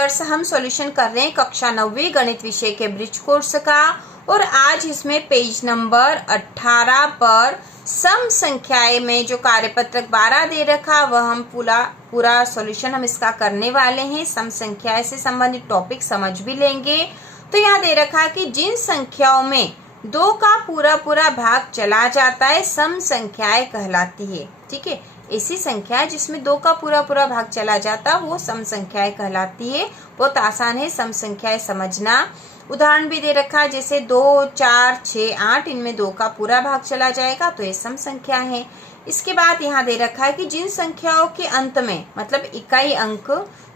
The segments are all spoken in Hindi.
टीचर्स, हम सॉल्यूशन कर रहे हैं कक्षा 9वीं गणित विषय के ब्रिज कोर्स का। और आज इसमें पेज नंबर 18 पर सम संख्याएं में जो कार्यपत्रक 12 दे रखा वह हम पूरा सॉल्यूशन हम इसका करने वाले हैं। सम संख्याएं से संबंधित टॉपिक समझ भी लेंगे। तो यहाँ दे रखा कि जिन संख्याओं में 2 का पूरा भाग चला जाता है सम संख्याएं कहलाती है। ठीक है, ऐसी संख्या जिसमें 2 का पूरा भाग चला जाता वो सम संख्याएं कहलाती है। बहुत आसान है सम संख्याएं समझना। उदाहरण भी दे रखा है जैसे 2, 4, 6, 8, इनमें 2 का पूरा भाग चला जाएगा तो ये सम संख्या है। इसके बाद यहाँ दे रखा है कि जिन संख्याओं के अंत में मतलब इकाई अंक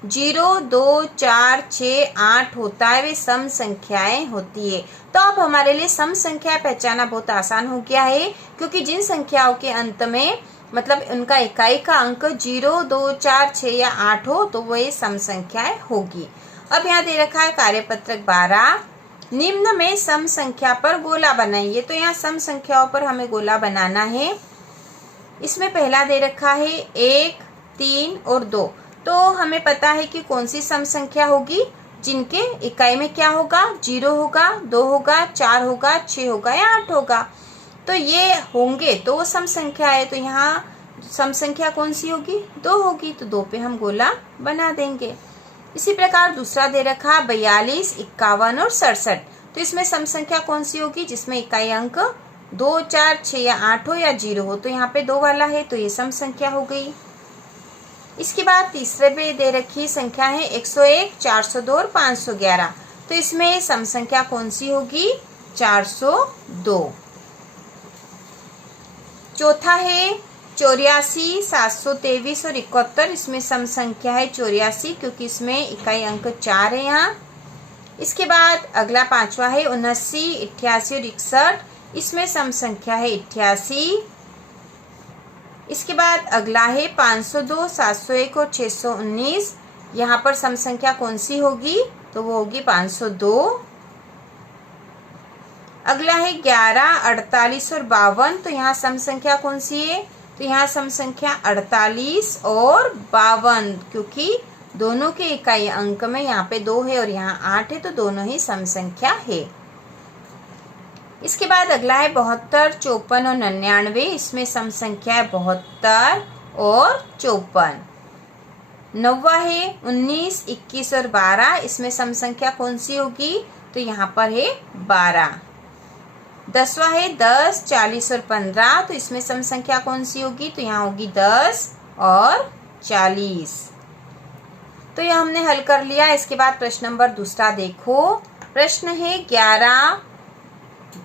0, 2, 4, 6, 8 होता है वे सम संख्याएं होती है। तो अब हमारे लिए सम संख्या पहचाना बहुत आसान हो गया है, क्योंकि जिन संख्याओं के अंत में मतलब उनका इकाई का अंक 0, 2, 4, 6 या 8 हो तो वह सम संख्याएं होगी। अब यहाँ दे रखा है कार्यपत्रक 12, निम्न में सम संख्या पर गोला बनाइए। तो यहाँ सम संख्याओं पर हमें गोला बनाना है। इसमें पहला दे रखा है 1, 3 और 2। तो हमें पता है कि कौन सी सम संख्या होगी जिनके इकाई में क्या होगा, 0 होगा, 2 होगा, 4 होगा, 6 होगा या 8 होगा। तो ये होंगे तो वो सम संख्या है। तो यहाँ सम संख्या कौन सी होगी, 2 होगी। तो 2 पे हम गोला बना देंगे। इसी प्रकार दूसरा दे रखा 42, 51 और 67। तो इसमें सम संख्या कौन सी होगी जिसमें इकाई अंक 2, 4, 6 या 8 हो या 0 हो। तो यहाँ पे 2 वाला है तो ये सम संख्या हो गई। इसके बाद तीसरे पे दे रखी संख्या है 101, 402 और 511। तो इसमें सम संख्या कौन सी होगी, 402। चौथा है 84, 723 और 71। इसमें सम संख्या है 84 क्योंकि इसमें इकाई अंक 4 है यहाँ। इसके बाद अगला पांचवा है 79, 88 और 61। इसमें सम संख्या है 88। इसके बाद अगला है 502, 701 और 619। यहाँ पर सम संख्या कौन सी होगी, तो वो होगी 502। अगला है 11, 48 और 52। तो यहाँ सम संख्या कौन सी है, तो यहाँ सम संख्या 48 और 52, क्योंकि दोनों के इकाई अंक में यहाँ पे 2 है और यहाँ 8 है तो दोनों ही सम संख्या है। इसके बाद अगला है 72, 54 और 99। इसमें सम संख्या है 72 और 54। नौवा है 19, 21 और 12। इसमें सम संख्या कौन सी होगी, तो यहाँ पर है 12। 10वां है 10, 40 और 15। तो इसमें सम संख्या कौन सी होगी, तो यहाँ होगी 10 और 40। तो यह हमने हल कर लिया। इसके बाद प्रश्न नंबर दूसरा देखो। प्रश्न है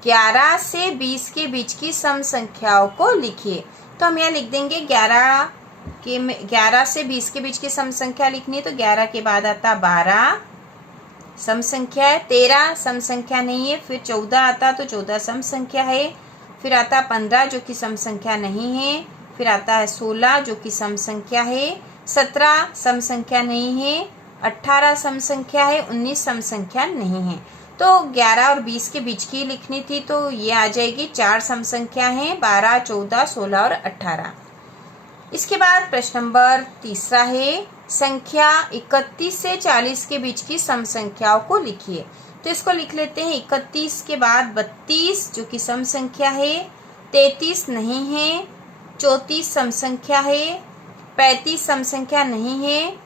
11 से 20 के बीच की सम संख्याओं को लिखिए। तो हम यहाँ लिख देंगे 11 से 20 के बीच की सम संख्या लिखनी है। तो 11 के बाद आता 12 सम संख्या है, 13 सम संख्या नहीं है, फिर 14 आता तो 14 सम संख्या है, फिर आता 15 जो कि सम संख्या नहीं है, फिर आता है 16 जो कि सम संख्या है, 17 सम संख्या नहीं है, 18 सम संख्या है, 19 सम संख्या नहीं है। तो 11 और 20 के बीच की लिखनी थी तो ये आ जाएगी 4 सम संख्या है, 12, 14, 16 और 18। इसके बाद प्रश्न नंबर तीसरा है संख्या 31 से 40 के बीच की सम संख्याओं को लिखिए। तो इसको लिख लेते हैं। 31 के बाद 32 जो कि सम संख्या है, 33 नहीं है, 34 सम संख्या है, 35 सम संख्या नहीं है,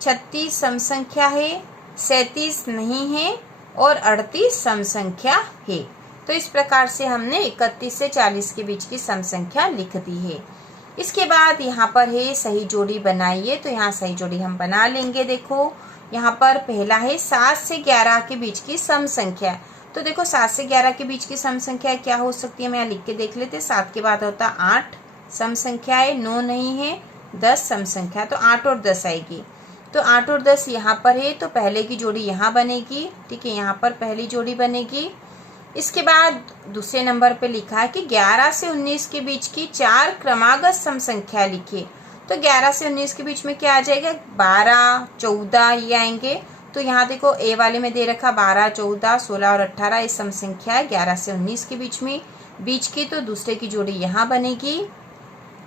36 सम संख्या है, 37 नहीं है और 38 सम संख्या है। तो इस प्रकार से हमने 31 से 40 के बीच की सम संख्या लिख दी है। इसके बाद यहाँ पर है सही जोड़ी बनाइए। तो यहाँ सही जोड़ी हम बना लेंगे। देखो यहाँ पर पहला है 7 से 11 के बीच की सम संख्या। तो देखो 7 से 11 के बीच की सम संख्या क्या हो सकती है, मैं यहाँ लिख के देख लेते। 7 के बाद होता 8 सम संख्या है, 9 नहीं है, 10 सम संख्या। तो 8 और 10 आएगी। तो 8 और 10 यहाँ पर है तो पहले की जोड़ी यहाँ बनेगी। ठीक है, यहाँ पर पहली जोड़ी बनेगी। इसके बाद दूसरे नंबर पे लिखा है कि 11 से 19 के बीच की 4 क्रमागत सम संख्या लिखिए। तो 11 से 19 के बीच में क्या आ जाएगा, 12, 14 ये आएंगे। तो यहाँ देखो ए वाले में दे रखा 12, 14, 16 और 18 ये सम संख्या है 11 से 19 के बीच की। तो दूसरे की जोड़ी यहाँ बनेगी।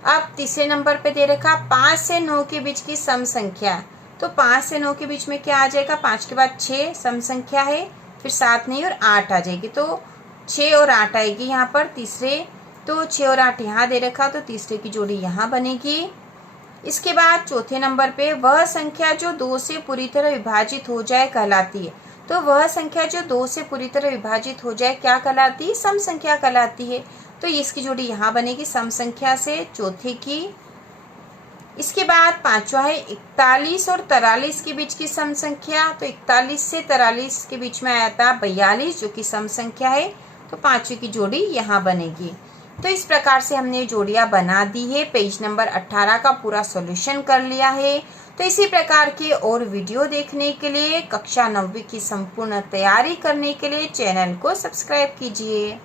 अब तीसरे नंबर पे दे रखा 5 से 9 के बीच की सम संख्या। तो 5 से 9 के बीच में क्या आ जाएगा, 5 के बाद 6 सम संख्या है, फिर 7 नहीं और 8 आ जाएगी, तो 6 और 8 आएगी यहाँ पर तीसरे। तो 6 और 8 यहाँ दे रखा, तो तीसरे की जोड़ी यहाँ बनेगी। इसके बाद चौथे नंबर पे वह संख्या जो 2 से पूरी तरह विभाजित हो जाए कहलाती है। तो वह संख्या जो 2 से पूरी तरह विभाजित हो जाए क्या कहलाती है, सम संख्या कहलाती है। तो इसकी जोड़ी यहाँ बनेगी सम संख्या से चौथे की। इसके बाद पांचवा है 41 और 43 के बीच की सम संख्या। तो 41 से 43 के बीच में आया था 42 जो कि सम संख्या है, तो पांचवी की जोड़ी यहाँ बनेगी। तो इस प्रकार से हमने जोड़ियां बना दी है। पेज नंबर 18 का पूरा सॉल्यूशन कर लिया है। तो इसी प्रकार के और वीडियो देखने के लिए, कक्षा 9वीं की संपूर्ण तैयारी करने के लिए चैनल को सब्सक्राइब कीजिए।